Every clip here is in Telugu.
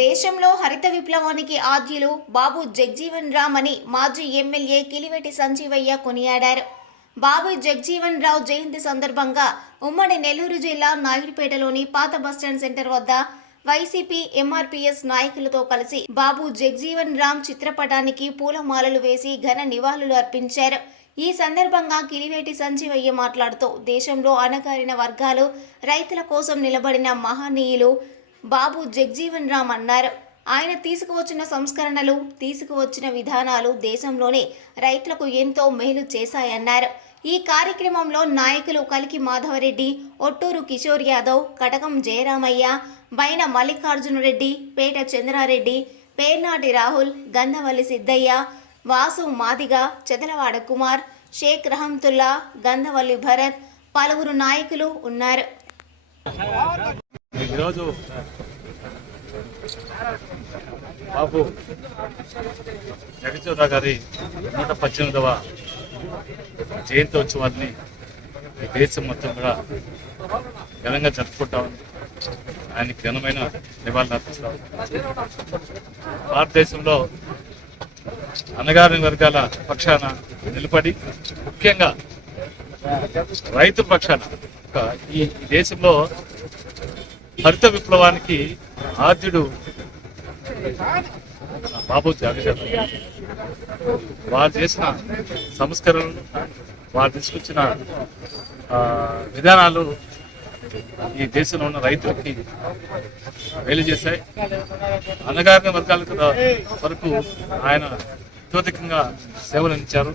దేశంలో హరిత విప్లవానికి ఆద్యులు బాబు జగ్జీవన్ రామ్ అని మాజీ ఎమ్మెల్యే కిలివెటి సంజీవయ్య కొనియాడారు. బాబు జగ్జీవన్ రావు జయంతి సందర్భంగా ఉమ్మడి నెల్లూరు జిల్లా నాయుడుపేటలోని పాత బస్టాండ్ సెంటర్ వద్ద వైసీపీ ఎంఆర్పీఎస్ నాయకులతో కలిసి బాబు జగ్జీవన్ రామ్ చిత్రపటానికి పూలమాలలు వేసి ఘన నివాళులు అర్పించారు. ఈ సందర్భంగా కిలివేటి సంజీవయ్య మాట్లాడుతూ దేశంలో అణగారిన వర్గాలు రైతుల కోసం నిలబడిన మహనీయులు బాబు జగ్జీవన్ రామ్ అన్నారు. ఆయన తీసుకువచ్చిన సంస్కరణలు తీసుకువచ్చిన విధానాలు దేశంలోనే రైతులకు ఎంతో మేలు చేశాయన్నారు. ఈ కార్యక్రమంలో నాయకులు కలికి మాధవరెడ్డి ఒట్టూరు కిషోర్ యాదవ్ కటకం జయరామయ్య బైన మల్లికార్జునరెడ్డి పేట చంద్రారెడ్డి పేర్నాటి రాహుల్ గంధవల్లి సిద్ధయ్య వాసు మాదిగ చెదలవాడ కుమార్ షేక్ రహంతుల్లా గంధవల్లి భరత్ పలువురు నాయకులు ఉన్నారు. ఈరోజు బాబు జగజ్జోరా గారి నూట పద్దెనిమిదవ జయంతోత్సవాన్ని ఈ దేశం మొత్తం కూడా ఘనంగా జరుపుకుంటా ఉంది. ఆయనకి ఘనమైన నివాళులు అర్పిస్తాం భారతదేశంలో అనగారిన వర్గాల పక్షాన నిలబడి ముఖ్యంగా రైతు పక్షాన ఈ దేశంలో హరిత విప్లవానికి ఆద్యుడు బాబు త్యాగశాల వారు చేసిన సంస్కరణలు వారు తీసుకొచ్చిన విధానాలు ఈ దేశంలో ఉన్న రైతులకి మేలు చేశాయి. అన్నగారిన వర్గాలకు వరకు ఆయన అత్యధికంగా సేవలు అందించారు.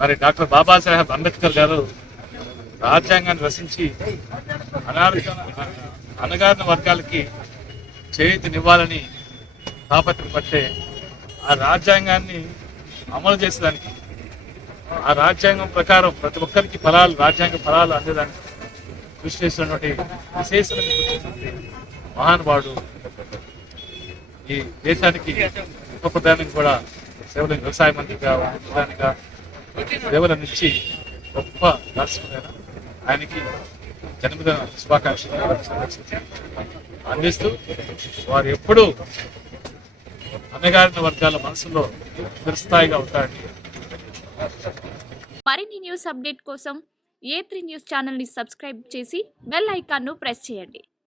మరి డాక్టర్ బాబాసాహెబ్ అంబేద్కర్ గారు రాజ్యాంగాన్ని రచించి అనారోగ్య అణగారిన వర్గాలకి చేయూతనివ్వాలని తాపత్రపట్టే ఆ రాజ్యాంగాన్ని అమలు చేసేదానికి ఆ రాజ్యాంగం ప్రకారం ప్రతి ఒక్కరికి ఫలాలు రాజ్యాంగ ఫలాలు అందేదానికి కృషి చేసినటువంటి విశేషమైన మహానుభావుడు ఈ దేశానికి ఉప ప్రధానికి కూడా సేవలు వ్యవసాయ మంత్రిగా ఉప ప్రధానిగా గొప్ప దర్శకుడైన ఆయనకి జన్మదిన శుభాకాంక్షలు అందిస్తూ వారు ఎప్పుడూ అన్నగారిన వర్గాల మనసులో చిరస్థాయిగా ఉంటారని మరిన్ని న్యూస్ అప్డేట్ కోసం ఏ త్రీ న్యూస్ ఛానల్ని సబ్స్క్రైబ్ చేసి బెల్ ఐకాన్ను ప్రెస్ చేయండి.